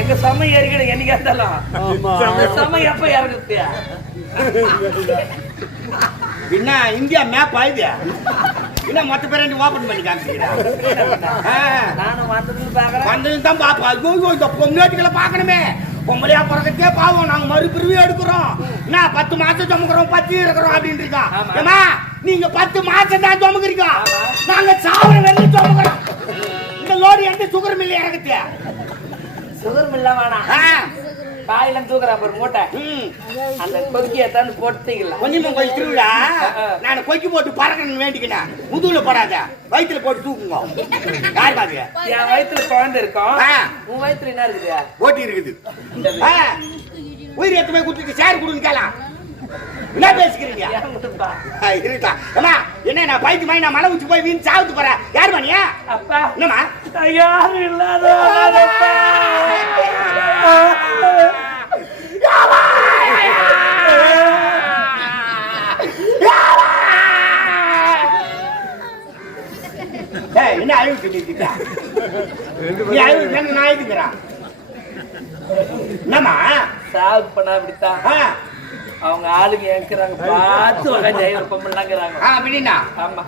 எங்க சம ஏறிக்கிட என்னைக்கா இருந்தாலும் சம எப்ப இறங்குது என்ன இந்தியா மேப் ஆயுது என்ன மொத்த பேர் ஓபன் பண்ணி காமிச்சிக்கிறேன். நானும் வந்தது தான் பாப்போம். இந்த பொம்னாட்டிகளை பாக்கணுமே. பொம்பளையா பிறக்கத்தே பாவம். நாங்க மறுபிரிவு எடுக்கிறோம். என்ன 10 மாசம் சுமக்கிறோம் 10 இருக்கிறோம் அப்படின்னு இருக்கோம். நீங்க 10 மாசம் தான் சுமக்கிறீங்க. நாங்க சாவர வெள்ளி சுமக்கிறோம். இந்த லோரி எந்த சுகர் மில்ல இறக்குது. சுகர் மில்ல வேணாம். காயில தூக்குறா ஒரு மூட்டை. அந்த கொக்கியை தான் போட்டுக்கலாம். கொஞ்சம் கொஞ்சம் திருவிழா நான் கொக்கி போட்டு பறக்கணும்னு வேண்டிக்கினேன். முதுகுல போடாத, வயிற்றுல போட்டு தூக்குங்க. யார் பாருங்க என் வயிற்றுல குழந்தை இருக்கும். உன் வயிற்றுல என்ன இருக்குது? ஓட்டி இருக்குது. உயிர் எத்தமே குடுத்துட்டு சேர் கொடுன்னு கேலாம். என்ன பேசிக்கிறீங்க? இருக்கா என்ன நான் பைத்து மாதிரி நான் மலை உச்சி போய் வீண் சாவுத்து போறேன். யார் மணியா? அப்பா என்னமா யாரும் இல்லாத என்ன அழுவிட்டு நீ அழுவிட்டு நான் எழுதுக்கிறேன். என்னம்மா சாவு பண்ணா அப்படித்தான் அவங்க ஆளுங்க இருக்கிறாங்க. பார்த்து வகைஞ்சாயிரம் பொம்மலாங்கிறாங்க. அப்படின்னா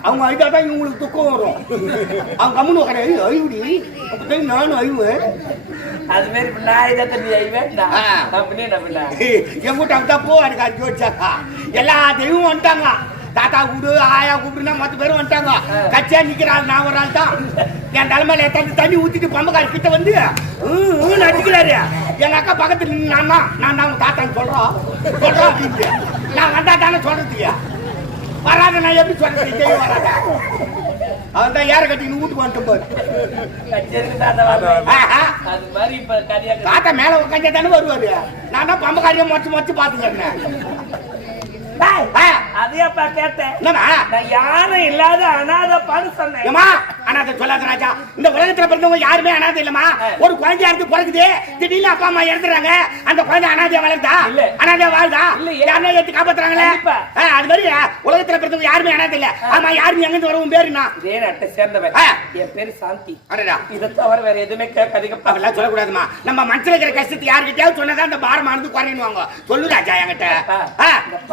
அவங்க அழுதாதான் இவங்களுக்கு துக்கம் வரும். அவங்க கம்முன்னு உட்கார அழுவுடி அப்பதான் நானும் அழுவேன். அது மாதிரி நான் இதை நீ அழுவேன்டா அப்படின்னு நம்பல. என் கூட்ட அப்படிதான் போ எனக்கு அது வச்சாக்கா எல்லா தெய்வம் வந்துட்டாங்க. தாத்தா கூடு ஆயா கூப்பிடுனா மொத்த பேரும் வந்துட்டாங்க. கச்சா நிக்கிறாள். நான் ஒரு ஆள் தான். என் தலைமையில தண்ணி ஊத்திட்டு பம்பக்காரி கிட்ட வந்து அடிக்கிறாரு. எங்க அக்கா பக்கத்துல நான் தான் உங்க தாத்தான்னு சொல்றோம் அப்படின்னு. நான் வந்தா தானே சொல்றதுக்கு வராத. நான் எப்படி சொல்றது தெய்வம் வராத. அவன் தான் ஏற கட்டின்னு வீட்டுக்கு வந்துட்டு போது. தாத்தா மேல உட்காந்தே தானே வருவாரு. நான் தான் பம்பக்காரியை மொச்சு பாத்துக்கிறேன். அதையப்பா கேட்டேன். நான் யாரும் இல்லாத அனாதைப்பான்னு சொன்னேன். அனாதை சொல்லாத ராஜா. இந்த உலகத்துல பிறந்தவங்க யாருமே அனாதை இல்லமா. ஒரு குழந்தையா இருந்து பிறகுது திடீர்னு அப்பா அம்மா இறந்துறாங்க. அந்த குழந்தை அனாதையா வளர்ந்தா அனாதையா வாழ்தா? யாருமே எடுத்து காப்பாத்துறாங்களே. அது மாதிரி உலகத்துல பிறந்தவங்க யாருமே அனாதை இல்ல. ஆமா யாருமே எங்க இருந்து வரவும் பேருனா இதே நாட்டை சேர்ந்தவன். என் பேரு சாந்தி. இதை தவிர வேற எதுவுமே கேட்காதீங்க. அதெல்லாம் சொல்லக்கூடாதுமா. நம்ம மனசுல இருக்கிற கஷ்டத்தை யாருக்கிட்டயாவது சொன்னதான் அந்த பாரமானது குறையுவாங்க. சொல்லு ராஜா என்கிட்ட.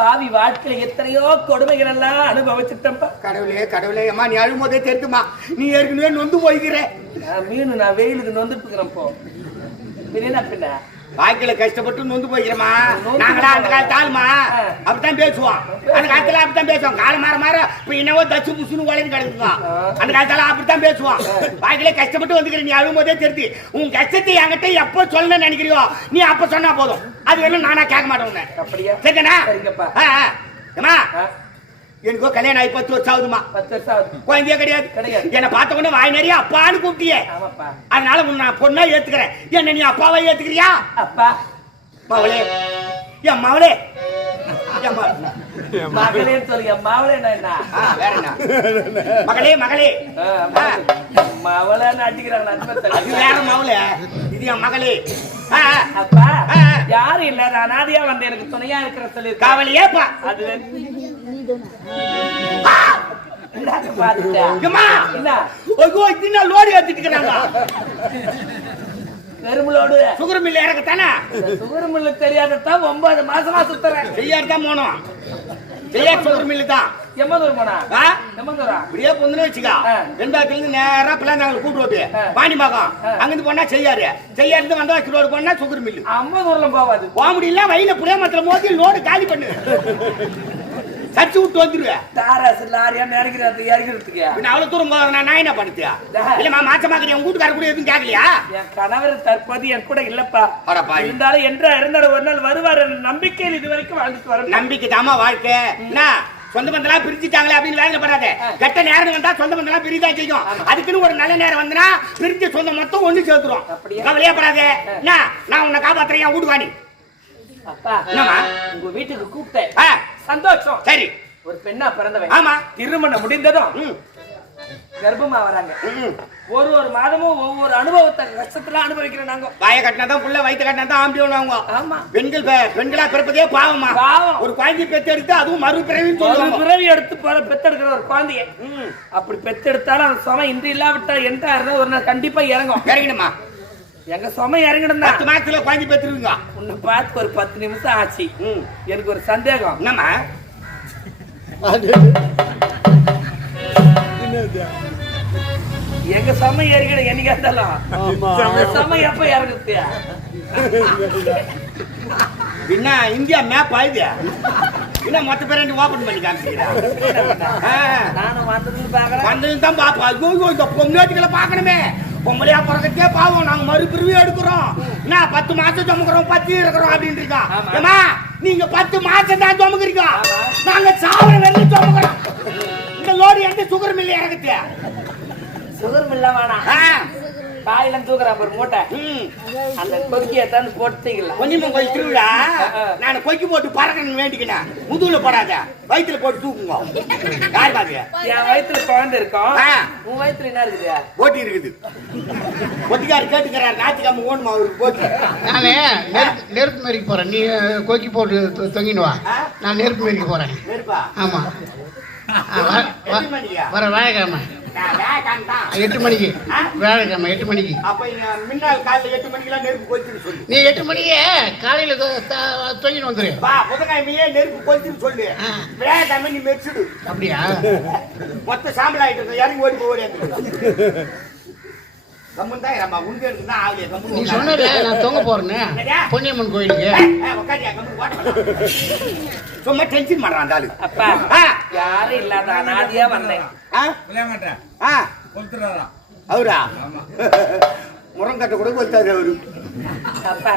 பாவி வாழ்க்கையில எத்தனையோ கொடுமைகள் எல்லாம் அனுபவிச்சுட்டப்பா. கடவுளே கடவுளே அம்மா நீ அழும் போதே தெரியுமா நீ ஏற்கனவே நொந்து போய்கிற. மீன் நான் வெயிலுக்கு நொந்துட்டு இருக்கிறேன். போ பின்ன வாழ்க்கையில கஷ்டப்பட்டு நொந்து போய்க்கிறமா. நாங்களா அந்த காலத்து ஆளுமா அப்படித்தான் பேசுவோம். அந்த காலத்துல அப்படித்தான் பேசுவோம். காலம் மாற இப்ப என்னவோ தச்சு புசுன்னு உலகம் கிடக்குங்க. அந்த காலத்துல அப்படித்தான் பேசுவோம். வாழ்க்கையில கஷ்டப்பட்டு வந்துக்கிற நீ அழும் போதே தெரிஞ்சு உன் கஷ்டத்தை என்கிட்ட எப்போ சொல்லணும்னு நினைக்கிறியோ நீ அப்ப சொன்னா போதும். அது வேணும் நானா கேட்க மாட்டேன். அப்படியா? சரிதானா? எனக்கோ கல்யாணம் ஆகி 10 வருஷம் ஆகுதுமா. 10 வருஷம் ஆகுது. குழந்தையே கிடையாது. என்ன பார்த்த உடனே வாய் நிறைய அப்பான்னு கூப்பிட்டியே. அதனால நான் பொண்ணா ஏத்துக்கிறேன். என்ன நீ அப்பாவை ஏத்துக்கிறியா? அப்பா மகளே என் மகளே மகளே சொல்லி மகளே என்ன வேற என்ன மகளே மகளே மவளன்னு அடிக்கிறாங்க. அது வேற மகளே இது என் மகளே. அப்பா யாரும் இல்லாத அனாதையா வந்து எனக்கு துணையா இருக்கிற சொல்லி காவலியேப்பா. அது லோடி ஏத்திட்டு இருக்கிறாங்க. பெருமளோடு சுகர் மில் இறக்கத்தானே. சுகர் மில்லு தெரியாததான் 9 மாசமா சுத்துறேன். செய்யாதான் போனோம். செய்யா சுகர் மில்லு தான். எம்மதூர் போனா எம்மதூரா இப்படியே பொண்ணுன்னு வச்சுக்கா. ரெண்டாத்துல இருந்து நேரா பிள்ளைங்க கூட்டு ரோட்டு பாண்டிமாகம் அங்கிருந்து போனா செய்யாருந்து வந்தா ரோடு போனா சுகர் மில்லு. 50 தூரம் போவாது. போக முடியல. வயல புளிய மரத்துல மோதி லோடு காலி பண்ணு. சச்சு விட்டு வந்துருவேன். தாராசு லாரியா இறக்கிறதுக்கு அவ்வளவு தூரம் நான் என்ன பண்ணுத்தியா இல்லமா மாச்சமாக்கிறேன். உங்க வீட்டுக்கார கூட எதுவும் கேட்கலையா? என் கணவர் தற்போது என் கூட இல்லப்பா. இருந்தாலும் இருந்தாலும் ஒரு நாள் வருவார் நம்பிக்கையில் இது வரைக்கும் வாழ்ந்துட்டு வர. நம்பிக்கை தாமா வாழ்க்கை. என்ன சொந்த பந்தெல்லாம் பிரிச்சுட்டாங்களே அப்படின்னு வேலை படாத. கெட்ட நேரம் வந்தா சொந்த பந்தெல்லாம் பிரிதான் செய்யும். அதுக்குன்னு ஒரு நல்ல நேரம் வந்தனா பிரிஞ்சு சொந்த மொத்தம் ஒண்ணு சேர்த்துரும். கவலையே படாத. என்ன நான் உன்னை காப்பாத்துறேன். என் வீடு வாணி அப்பா உங்க வீட்டுக்கு கூப்பிட்டேன். சந்தோஷம். சரி ஒரு பெண்ணா பிறந்தவன். ஆமா திருமணம் முடிந்ததும் கர்ப்பமா வராங்க. ஒரு மாதமும் ஒவ்வொரு அனுபவத்தை கஷ்டத்துல அனுபவிக்கிறோம். நாங்க வாய கட்டினாதான் புள்ள வயிற்று கட்டினாதான் ஆம்பியோம். ஆமா பெண்களா பிறப்பதே பாவமா. ஒரு குழந்தை பெத்தெடுத்து அதுவும் மறுபிறவி எடுத்து பெத்தெடுக்கிற ஒரு குழந்தைய அப்படி பெத்தெடுத்தாலும் அந்த சமயம் இன்று இல்லாவிட்டா எந்த ஒரு நாள் கண்டிப்பா இறங்கும். இறங்கணுமா? எங்க சுமை இறங்கிடும் 10 மாசத்துல குழந்தை பெற்றுருவீங்க. உன்னை பார்த்து ஒரு 10 நிமிஷம் ஆச்சு. எனக்கு ஒரு சந்தேகம். என்னம்மா எங்க சுமை இறங்கிடும் என்னைக்கா இருந்தாலும் சுமை எப்ப இறங்குது? என்ன இந்தியா மேப் ஆயுது என்ன மொத்த பேர் ஓபன் பண்ணி காமிச்சிக்கிறேன். நானும் வந்ததுன்னு பாக்குறேன். வந்ததுன்னு தான் பாப்பா. ஐயோ இந்த பொம்மையாட்டிகளை பார்க்கணுமே. பொம்பளையா பிறக்கத்தே பாவம். நாங்க மறுபிரிவு எடுக்கிறோம். என்ன 10 மாசம் சுமக்கிறோம் 10 இருக்கிறோம் அப்படின்னு இருக்கோம். ஏமா நீங்க 10 மாசம் தான் சுமக்கிறீங்க. நாங்க சாவர வெள்ளி சுமக்கிறோம். இந்த லோடு எடுத்து சுகர் மில்ல இறக்குது. சுகர் மில்ல வேணாம். காயில தூக்குறேன் ஒரு மூட்டை. அந்த கொக்கியை தான் போட்டுக்கலாம். கொஞ்சம் கொஞ்சம் திருவிழா நான் கொக்கி போட்டு பறக்கணும்னு வேண்டிக்கினேன். முதுகுல போடாத வயிற்றுல போட்டு தூக்குங்க. யார் பாத்து என் வயிற்றுல குழந்தை இருக்கும். உன் வயிற்றுல என்ன இருக்குது? போட்டி இருக்குது. ஒத்திக்காரு கேட்டுக்கிறார் ஞாயிற்றுக்கிழமை ஓணுமா அவருக்கு போட்டி. நானே நெருப்பு மாரிக்கு போறேன். நீ கொக்கி போட்டு தொங்கின்னு வா. நான் நெருப்பு மாரிக்கு போறேன். ஆமா வர வியாழக்கிழமை 8 மணிக்கு. வியாழக்கிழமை 8 மணிக்கு. நீ 8 மணிக்கு காலையில தொங்கின்னு வந்துரு. புதன்கிழமையே நெருப்பு கொளுத்துன்னு சொல்லு. வியாழக்கிழமை நீ மெரிச்சுடு. அப்படியா? மொத்த சாம்பல் ஆயிட்டு இறங்கி ஓடி போய் நீ சொன்னது நான் தொங்க போறேன்னு பொன்னியம்மன் கோயிலுக்கு. சும்மா டென்ஷன் பண்றான். அப்பா யாரும் இல்லாத அனாதியா வந்தேன். அவரா முரங்கட்ட கூட கொளுத்தாரு அவரு. அப்பா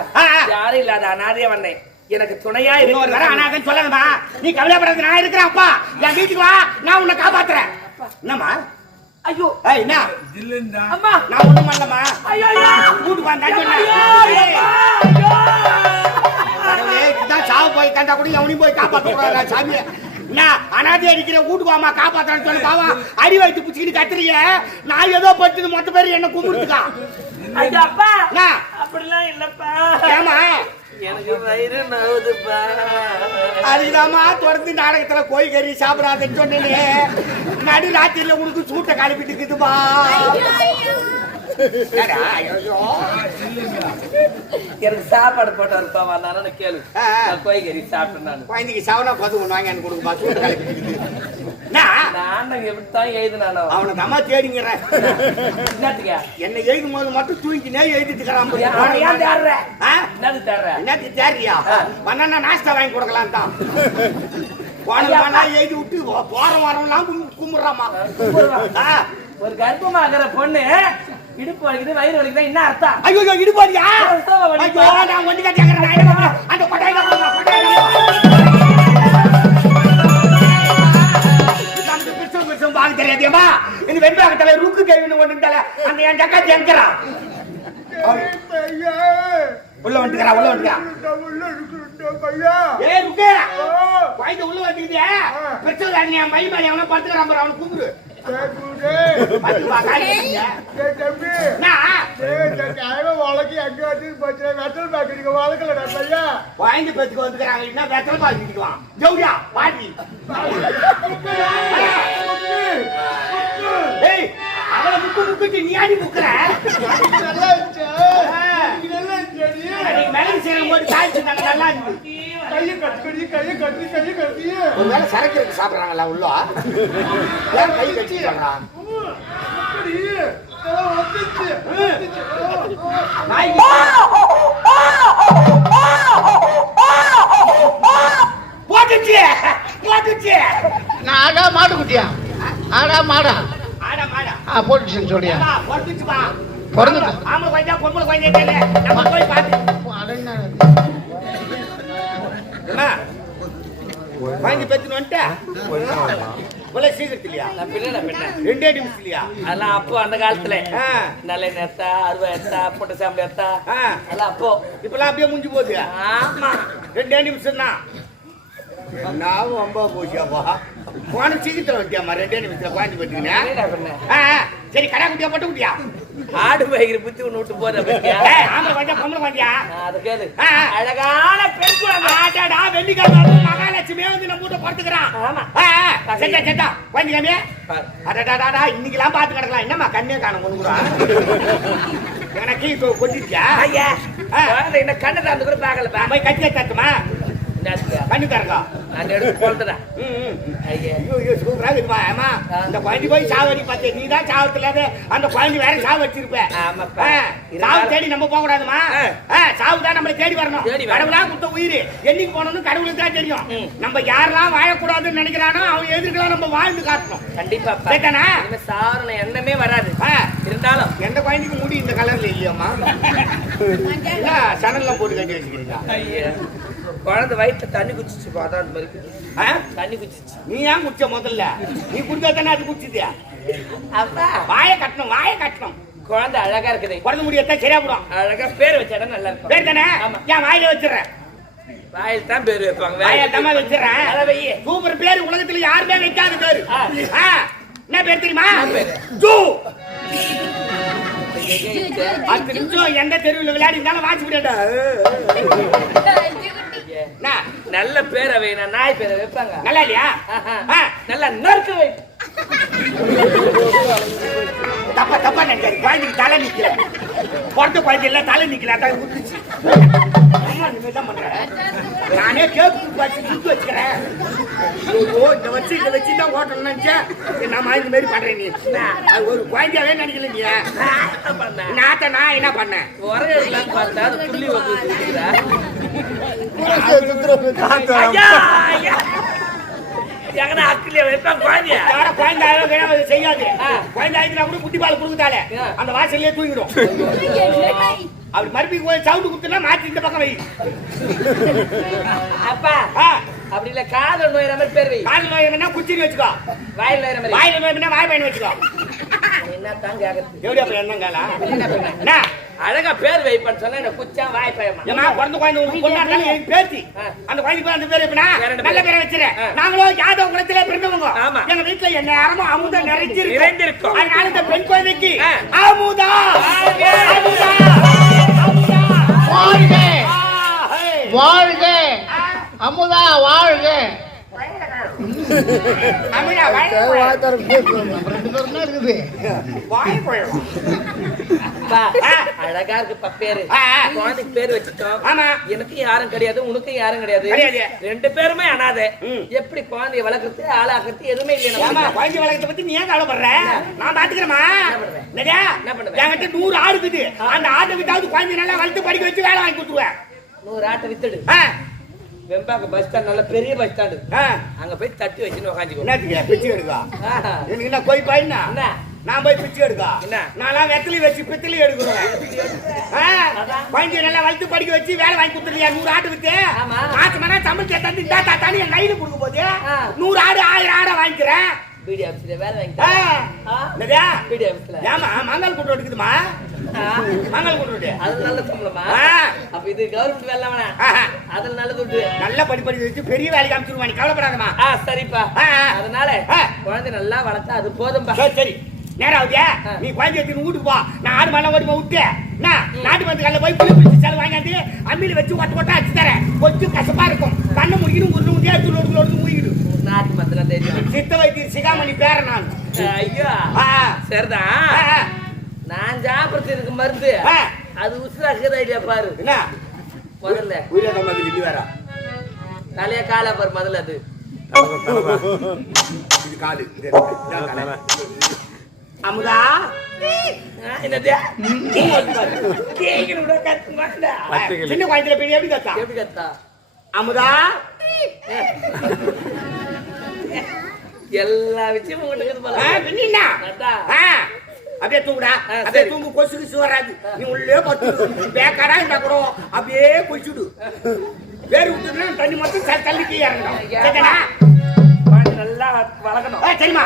யாரும் இல்லாத அனாதியா வந்தேன். எனக்கு துணையா இருக்கு. சொல்லாதமா நீ கவலைப்படாத. நான் இருக்கிறேன். அப்பா என் வீட்டுக்கு வா. நான் உன்னை காப்பாத்துறேன். என்னம்மா? ஐயோ என்ன அம்மா நான் ஒண்ணும் பண்ணலமா. ஐயோ கூட்டு வந்தா சாவு போய் கண்டா கூட எவனையும் போய் காப்பாற்ற கூடாதா சாமி? என்ன அனாதி அடிக்கிற வீட்டுக்கு வாமா காப்பாத்துறான்னு சொல்லி பாவா அடி வைத்து புடிச்சுக்கிட்டு கத்துறீங்க. நான் ஏதோ பட்டு மொத்த பேர் என்ன கும்பிடுதுக்கா. ஐயா அப்பா அப்படிலாம் இல்லப்பா. ஏமா எனக்கு வயிறு நவுதுப்பா. அதுக்குதாமா தொடர்ந்து நாடகத்துல கோழி கறி சாப்பிடாதுன்னு சொன்னேனே. நடு ராத்திரில உனக்கு சூட்டை கிளப்பிட்டு இருக்குதுப்பா. எனக்கு சாப்பாடு போட்டு இருப்பாவா? நான் கேளு கோழி கறி சாப்பிட்டேன். நான் குழந்தைக்கு சவனா பது ஒண்ணு வாங்கி எனக்கு கொடுப்பா. சூட்டை கிளப்பிட்டு நான் எப்படித்தான் எழுதுனானோ அவனை தம்மா தேடிங்கிறேன். என்னத்துக்கா என்ன எழுதும் போது மட்டும் தூங்கினே எழுதிட்டுக்கிறான். என்னது தேடுற? என்னத்துக்கு தேடுறியா? பண்ணா நாஸ்டா வாங்கி கொடுக்கலாம் தான். போனா எழுதி விட்டு போற வாரம்லாம் கும்பிடுறாமா. ஒரு கர்ப்பமாகிற பொண்ணு இடுப்பு வலிக்குது வயிறு வலிக்குது என்ன அர்த்தம்? ஐயோ இடுப்பு வலியா? ஐயோ நான் ஒண்டி கட்டிக்கிறேன். அந்த கொட்டையில தெரியாதியம்மா இந்த வெண்பாக்கத்துல ருக்கு கேள்வி ஒன்று அந்த என் ஜக்கா ஜெங்கரா உள்ள வந்துக்கிறா உள்ள வந்துக்கிறா. ஏ ருக்கே வாய்ந்த உள்ள வந்துக்கிட்டே பெட்ரோல் அண்ணி என் மை மேலே அவனை படுத்துக்கிறான் பாரு. அவனை கூப்பிடு. வாய்ந்த பேத்துக்கு வந்துக்கிறாங்க. என்ன வெத்தலை பால் கிட்டிக்கலாம் ஜவுடியா பாட்டி. ஏய் அவளை முக்கு முக்கிட்டு நீ ஆடி முக்குற. மிளகு சீரகம் போட்டு காய்ச்சிருந்தாங்க நல்லா இருக்கு. ஒரு வேலை சரக்கு இருக்கு சாப்பிடுறாங்களா உள்ள கை கட்டிடுறாங்களா? போட்டுச்சு போட்டுச்சு. நான் ஆடா மாடு குட்டியா? ஆடா மாடா? ஆடா மாடா போட்டுச்சுன்னு சொல்லியா? பொறுத்துச்சுப்பா. பிறந்து ஆமா கொஞ்சம் பொம்பளை கொஞ்சம் தெரியல. நம்ம போய் பார்த்து வாங்கி பெத்துன்னு வந்துட்டேன். சீக்கிரத்துலயா? ரெண்டே நிமிஷத்துலயா? அதெல்லாம் அப்போ அந்த காலத்துல நல்ல நேரத்தா அருவா எடுத்தா பொட்ட சாம்பல் எடுத்தா அதெல்லாம் அப்போ. இப்பெல்லாம் அப்படியே முடிஞ்சு போகுது. ஆமா 2 நிமிஷம் தான். நான் ரொம்ப போச்சியாப்பா போன சீக்கிரத்துல வட்டியாமா 2 நிமிஷத்துல குழந்தை பத்துக்கினேன். சரி கடா குட்டியா பட்டு குட்டியா? ஆடு வைக்கிற புத்தி ஒண்ணு விட்டு போற ஆம்பளை கொஞ்சம் பொம்பளை கொஞ்சியா? அது கேளு. அழகான பெண் குழந்தை வெள்ளிக்கிழமை மகாலட்சுமியே வந்து நம்ம வீட்டை படுத்துக்கிறான். செட்டா செட்டா குழந்தைக்காமே அடாடாடா இன்னைக்கெல்லாம் பார்த்து கிடக்கலாம். என்னம்மா கண்ணே காணும் கொண்டுக்குறான். எனக்கு இப்போ கொட்டிட்டியா ஐயா குழந்தை என்ன கண்ணை திறந்து கூட பார்க்கலப்பா. நான் போய் கட்டியா தட்டுமா என்னத்துக்கு? கண்ணு தரங்க நான் எடுத்து போட்டுறேன். ஐயா ஐயோ சூப்பரா இருக்குமா ஏமா இந்த குழந்தை போய் சாவடி பார்த்தே நீ தான் சாவத்துல அந்த குழந்தை வேற சாவு வச்சிருப்ப ஆமாப்பா. சாவு தேடி நம்ம போக கூடாதுமா சாவு தான் நம்மளை தேடி வரணும் தேடி வரணும். கடவுளா கொடுத்த உயிர் என்னைக்கு போனோம்னு கடவுளுக்கு தான் தெரியும் நம்ம யாரெல்லாம் வாழக்கூடாதுன்னு நினைக்கிறானோ அவன் எதிர்க்கலாம் நம்ம வாழ்ந்து காட்டணும் கண்டிப்பாப்பா. கேட்டானா இனிமே சாவரண எண்ணமே வராது. இருந்தாலும் எந்த குழந்தைக்கு முடி இந்த கலர்ல இல்லையாமா சனல்லாம் போட்டு கட்டி வச்சுக்கிறீங்க ஐயா குழந்தை வயிற்றுல தண்ணி குச்சிச்சு பார்த்தா அந்த மாதிரி தண்ணி குச்சிச்சு. நீ ஏன் குடிச்ச முதல்ல நீ குடிக்காதானே அது குடிச்சிட்டியா அப்பா வாயை கட்டணும் குழந்தை அழகா இருக்குது. குழந்தை முடியத்தான் சரியா போடும் அழகா பேர் வச்சாதான் நல்லா இருக்கும். பேர் தானே ஆமா. ஏன் வாயில வச்சிடறேன் வாயில் தான் பேர் வைப்பாங்க. வாயில தம்மா வச்சிடறேன் அதை வையே. சூப்பர் பேரு உலகத்துல யாருமே வைக்காத பேரு என்ன பேர் தெரியுமா பேரு? ஜூ 10 நிமிஷம் எந்த தெருவில் விளையாடி இருந்தாலும் வாட்சி விடாடா நல்ல பேரை வை. நான் நாய் பேரை வைப்பாங்க. நல்லா இல்லையா நல்லா நறுக்க வை. தப்பா நினைக்காது குழந்தைக்கு தலை நிக்கல பொறுத்த குழந்தை இல்ல தலை நிக்கல அதான் குடிச்சு நானே கேக்கு வச்சு வச்சுக்கிறேன் இந்த வச்சு தான் ஓட்டணும் நினைச்சேன் நான் இந்த மாதிரி பண்றேன் நீ அது ஒரு குழந்தையாவே நினைக்கல நீ நாத்த நான் என்ன பண்ணேன் உரையெல்லாம் பார்த்தா அது புள்ளி வந்து செய்யாது குழந்தை கூட குட்டி பால் கொடுத்தாலே அந்த வாசல்லே தூங்கிடும் அப்படி மறுபடியும் சவுண்ட் கொடுத்தா மாற்றி இந்த பக்கம் வை அப்பா அப்படி இல்ல காதல் நோயிற மாதிரி பேர் வை. காதல் நோய் குச்சிரி வச்சுக்கோ வாயில் நோயிற மாதிரி வாயில் நோய் வாய் பயன் வச்சுக்கோ என்ன தான் கேக்குறது எப்படி அப்ப என்னங்களா என்ன அழகா பேர் வைப்பன்னு சொன்னா என்ன குச்சா வாய் பயமா ஏமா பிறந்த குழந்தை கொண்டாடுறாங்க எனக்கு பேத்தி அந்த குழந்தை அந்த பேர் எப்படின்னா நல்ல பேரை வச்சிருக்கேன் நாங்களும் யாதவ குலத்திலே பிறந்தவங்க எங்க வீட்டுல என்ன நேரமும் அமுதா நிறைஞ்சிருக்கும் அதனால இந்த பெண் குழந்தைக்கு அமுதா வாழ்க அமுதா வாழ்க அழகா இருக்கு பேரு குழந்தைக்கு பேர் வச்சுட்டோம். எனக்கு யாரும் கிடையாது உனக்கும் யாரும் கிடையாது. 2 பேருமே அனாதை. எப்படி குழந்தைய வளர்க்கறது ஆளாக்குறது எதுவுமே இல்லையா? குழந்தை வளர்க்கறத பத்தி நீ ஏன் கவலைப்படுற? நான் பாத்துக்கிறேமா என்ன பண்ணுவேன்? என்கிட்ட 100 ஆடு இருக்குது. அந்த ஆட்டை வித்தாவது குழந்தை நல்லா வளர்த்து படிக்க வச்சு வேலை வாங்கி கொடுத்துருவேன். 100 ஆட்டை வித்துடு. வெம்பாக்க பஸ் ஸ்டாண்ட் நல்ல பெரிய பஸ் ஸ்டாண்டு அங்க போய் தட்டி வச்சுன்னு உட்காந்துக்கோ. என்னத்துக்கு பிச்சை எடுக்கா? எனக்கு என்ன கோய் பாயினா? நான் போய் பிச்சை எடுக்கா? நான் வெத்தலி வச்சு பித்தலி எடுக்கிறேன். குழந்தைய நல்லா வளர்த்து படிக்க வச்சு வேலை வாங்கி கொடுத்துருக்கியா? 100 ஆட்டு வித்து மாசம் மணி சம்பளம் சேர்த்து தாத்தானு என் கையில கொடுக்க போது 100 ஆடு 1000 ஆடை வாங்கிக்கிறேன். பிடி ஆபீஸ்ல வேலை வாங்கிட்டா பிடி ஆபீஸ்ல ஏமா மங்கால் கூட்டு எடுக்குதுமா மங்கால் கூட்டு அது நல்ல சம்பளமா? அப்ப இது கவர்மெண்ட் வேலை வேணா அதுல நல்ல துட்டு நல்லா படி வச்சு பெரிய வேலைக்கு அனுப்பிச்சிருவா. நீ கவலைப்படாதமா. சரிப்பா. அதனால குழந்தை நல்லா வளர்த்தா அது போதும்பா. சரி நேரம் ஆகுதியா நீ குழந்தை எடுத்து வீட்டுக்கு போ. நான் ஆடு மாலை ஓடி விட்டு நாட்டு மருந்து கல்ல போய் புளி பிடிச்சி செலவு வாங்கிட்டு அம்மியில வச்சு ஒட்ட அடிச்சு தரேன். கொஞ்சம் கசப்பா இருக்கும். கண்ணை முடிக்கணும் ஒரு முடியா எடுத்து மூடிக்கிடும். நாட்டு மருந்து தெரியும். சித்த வைத்தியர் சிகாமணி பேர நான். ஐயோ சரிதான். நான் சாப்பிடுறது இருக்கு மருந்து அது உசுராக்குற ஐடியா பாரு. என்ன முதல்ல வேற தலைய கால பாரு முதல்ல அது இது காலு அமுதா சின்ன குழந்தைல பெரிய எப்படி கத்தா அமுதா எல்லா விஷயமும் அப்படியே தூங்குடா. அப்படியே தூங்கு. கொசு கிசு வராது. நீ உள்ளே பத்து பேக்காரா இருந்தா கூட அப்படியே கொசுடு வேறு விட்டுனா தண்ணி மட்டும் தள்ளிக்கு இறங்கணும். நல்லா வளர்க்கணும். சரிமா